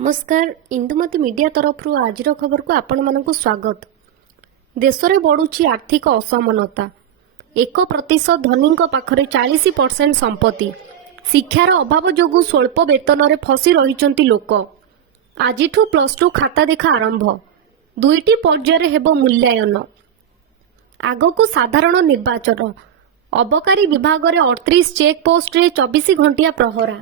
नमस्कार इंदुमती मीडिया तरफ आज खबर को आपण मानक स्वागत। देश में बढ़ुची आर्थिक असमानता 1% धनी पाखरे 40% संपत्ति शिक्षार अभाव जोगु स्वल्प वेतन रे फसी रहिचंती लोक। आज +2 खाता देखा आरंभ 2टी पर्यायर हेबो मूल्यायन। आगकू साधारण निर्वाचन अबकारी विभाग रे 38 चेक पोस्ट रे 24 घंटिया प्रहरा।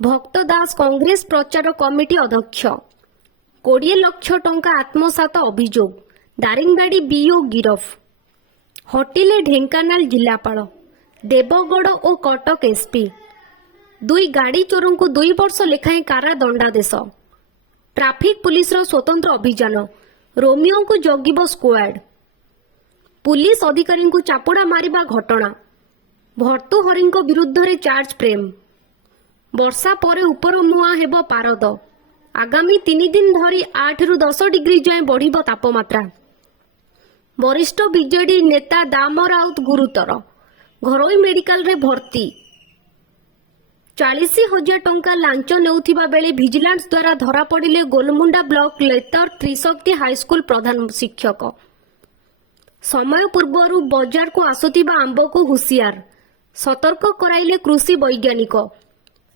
भक्त दास कांग्रेस प्रचार कमिटी अध्यक्ष 20 लाख टंका आत्मसात अभियोग दारिंगबाड़ी बीओ गिरफ। हटिले ढेंकानाल जिलापाल देवगढ़ और कटक एसपी। 2 गाड़ी चोरों को 2 वर्ष लेखाएं कारा दंडादेश। ट्राफिक पुलिस रो स्वतंत्र अभियान रोमियो को जगिब स्क्वाड। पुलिस अधिकारी को चापुड़ा मारिबा घटना भर्तुहरी विरुद्ध रे चार्ज प्रेम। वर्षा परे उपर मुआ हेब पारद। आगामी 3 दिन धरी 8 रु 10 डिग्री जाए बढ़िब तापमात्रा। वरिष्ठ बीजेडी नेता दाम राउत गुरुतर घरोई मेडिकल रे भर्ती। 40,000 टंका लांच नेउथिबा बेले विजिलेंस द्वारा धरा पड़िले गोलमुंडा ब्लॉक लेतर त्रिशक्ति हाईस्कूल प्रधान शिक्षक। समय पूर्व बाजार को आसुथिबा आंब को हुसियार सतर्क कराइले कृषि वैज्ञानिक।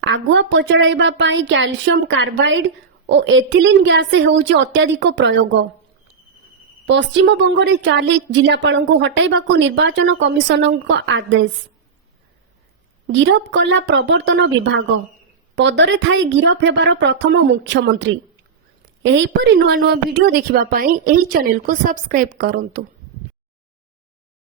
आगुआ पचड़ाइबा पाई कैल्शियम कार्बाइड और एथिलीन गैस हेउची अत्याधिक प्रयोग। पश्चिम बंग रे 40 जिलापाल को हटाइबा को निर्वाचन कमिशन को आदेश। गिरफ कला प्रवर्तन विभाग पदरे थाई गिरफ हेबार प्रथम मुख्यमंत्री। एहीपरि नुआ नुआ वीडियो देखिबा पाई एही चैनल को सब्सक्राइब करंतु।